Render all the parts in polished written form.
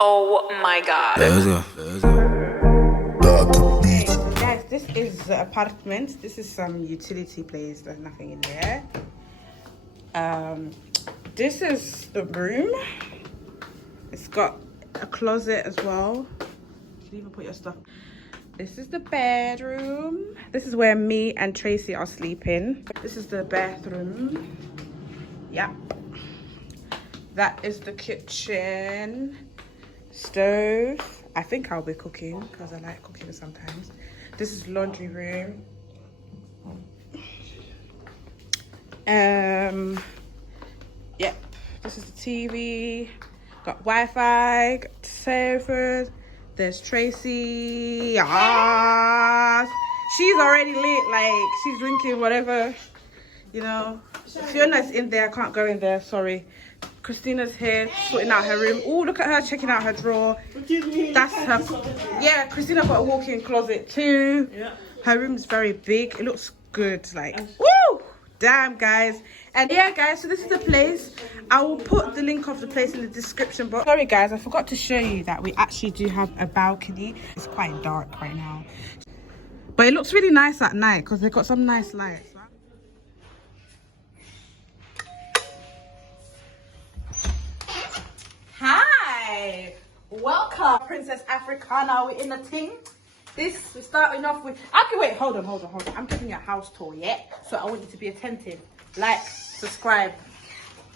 Oh my god. Let's go. Okay, so guys, this is the apartment. This is some utility place. There's nothing in there. This is the room. It's got a closet as well. You can even put your stuff. This is the bedroom. This is where me and Tracy are sleeping. This is the bathroom. Yeah. That is the kitchen. Stove. I think I'll be cooking because I like cooking sometimes. This is laundry room. Yep. This is the TV. Got Wi-Fi. Got sofas. There's Tracy. Ah, she's already lit. Like she's drinking whatever. You know. Fiona's in there. I can't go in there. Sorry. Christina's here sorting out her room. Oh, look at her checking out her drawer. That's her. Yeah, Christina got a walk-in closet too. Yeah. Her room's very big. It looks good. Like, woo! Damn, guys. And yeah, guys, so this is the place. I will put the link of the place in the description box. Sorry, guys, I forgot to show you that we actually do have a balcony. It's quite dark right now. But it looks really nice at night because they've got some nice lights. Hi, welcome, Princess Africana. We're in the thing. We're starting off with. Okay, wait, hold on. I'm giving you a house tour, yeah? So I want you to be attentive. Like, subscribe.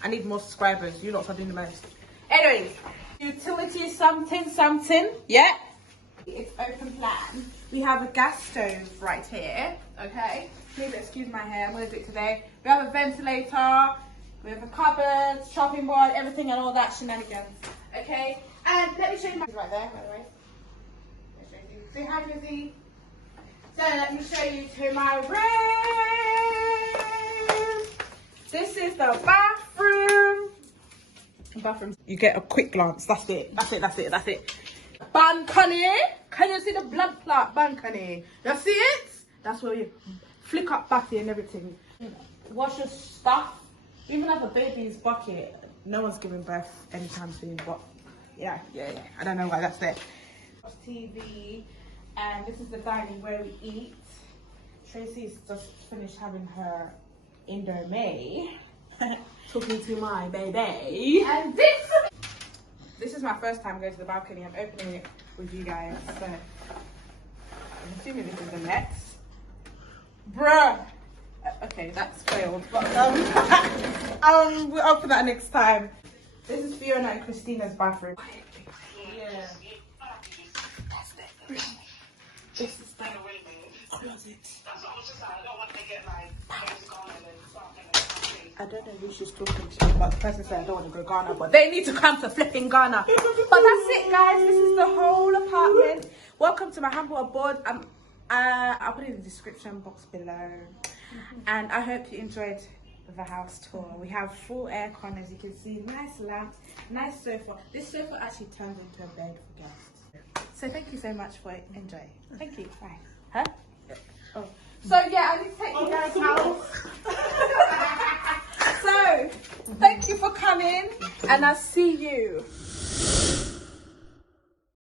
I need more subscribers. You lot are doing the most. Anyways, utility something, yeah? It's open plan. We have a gas stove right here, okay? Please excuse my hair, I'm gonna do it today. We have a ventilator. We have a cupboard, shopping board, everything and all that shenanigans. Okay? And let me show you my right there, by the way. Say hi, Lizzie. So let me show you to my room. This is the bathroom. You get a quick glance. That's it. Balcony. Can you see the blood clot balcony? You see it? That's where you flick up batty and everything. Wash your stuff. Even have a baby's bucket. No one's giving birth anytime soon, but yeah. I don't know why that's there. TV, and this is the dining where we eat. Tracy's just finished having her Indomie. Talking to my baby. And this is my first time going to the balcony. I'm opening it with you guys. So I'm assuming this is the next. Bruh. Okay, that's failed, but we'll open that next time. This is Fiona and Christina's bathroom. Yeah. This is the closet. I don't know who she's talking to, but the person said I don't want to go Ghana, but they need to come to flipping Ghana. But that's it, guys. This is the whole apartment. Welcome to my humble abode. I'll put it in the description box below. And I hope you enjoyed the house tour. We have full aircon, as you can see, nice lamps, nice sofa. This sofa actually turns into a bed for guests. So thank you so much for enjoying. Thank you. Bye. Huh? Oh. So yeah, I need to take you guys out. So thank you for coming, and I'll see you